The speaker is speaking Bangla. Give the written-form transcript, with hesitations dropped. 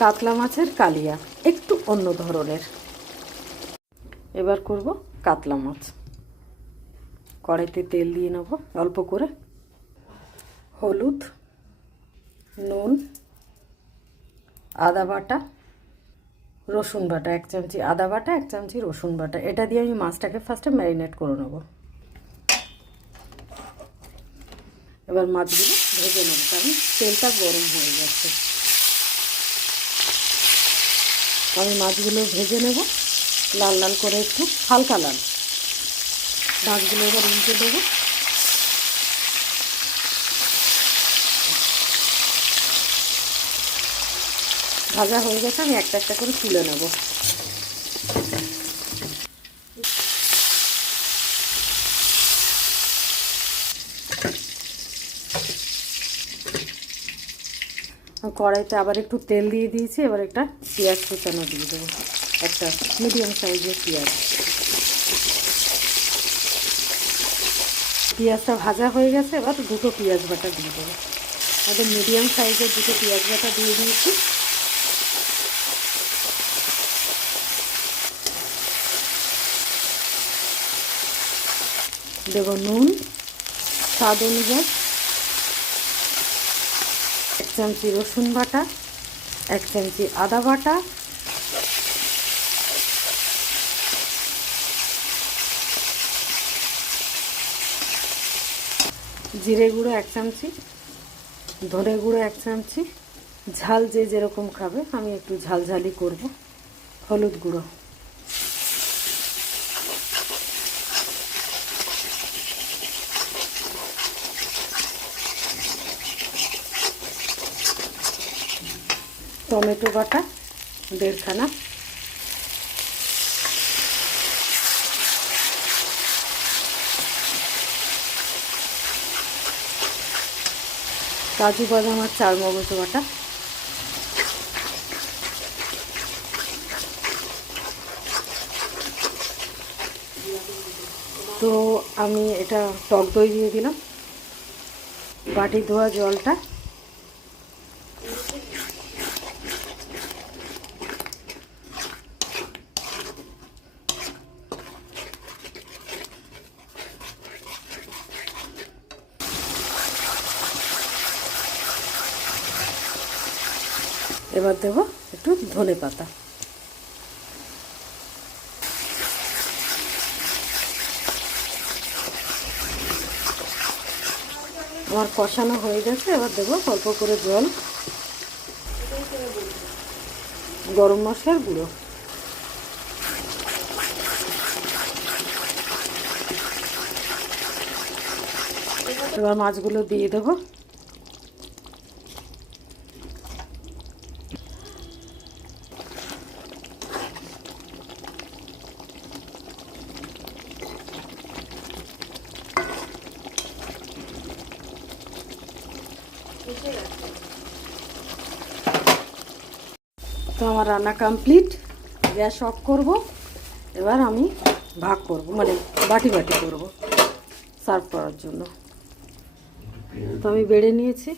কাতলা মাছের কালিয়া, একটু অন্য ধরনের। এবার করব কাতলা মাছ। কড়াইতে তেল দিয়ে নেব অল্প করে, হলুদ, নুন, আদা বাটা, রসুন বাটা 1 চামচি, আদা বাটা 1 চামচি, রসুন বাটা। এটা দিয়ে আমি মাছটাকে ফার্স্টে ম্যারিনেট করে নেব। এবার মাছগুলো ভেজে নেব, কারণ তেলটা গরম হয়ে যাচ্ছে। আমি মাছগুলো ভেজে নেব লাল লাল করে, একটু হালকা লাল। মাছগুলো এবার উল্টে দেবো। ভাজা হয়ে গেছে, আমি একটা একটা করে তুলে নেব। কড়াইতে আবার একটু তেল দিয়ে দিয়েছি। এবার একটা পেঁয়াজ কুচানো দিয়ে দেবো, একটা মিডিয়াম সাইজের পেঁয়াজ। পেঁয়াজটা ভাজা হয়ে গেছে, এবার দুটো পেঁয়াজ বাটা দিয়ে দেবো। একদম মিডিয়াম সাইজের দুটো পেঁয়াজ বাটা দিয়ে দিয়েছি। দেবো নুন স্বাদ অনুযায়ী, 1 চামচি রসুন বাটা, 1 চামচি আদা বাটা, জিরে গুঁড়ো 1 চামচি, ধনে গুঁড়ো 1 চামচি। ঝাল যে যেরকম খাবে, আমি একটু ঝালঝালি করব। হলুদ গুঁড়ো, টমেটো বাটা 1.5 খানা, কাজু বাদাম আর চারমগজ বাটা। তো আমি এটা টক দই দিয়ে দিলাম, বাটি ধোয়া জলটা। এবার দেবো একটু ধনে পাতা। আমার কষানো হয়ে গেছে, এবার দেবো অল্প করে জল, গরম মশলার গুঁড়ো। এবার মাছগুলো দিয়ে দেবো। তো আমার রান্না কমপ্লিট। গ্যাস অফ করব। এবার আমি ভাগ করব, মানে বাটি বাটি করব সার্ভ করার জন্য। তো আমি বেড়ে নিয়েছি।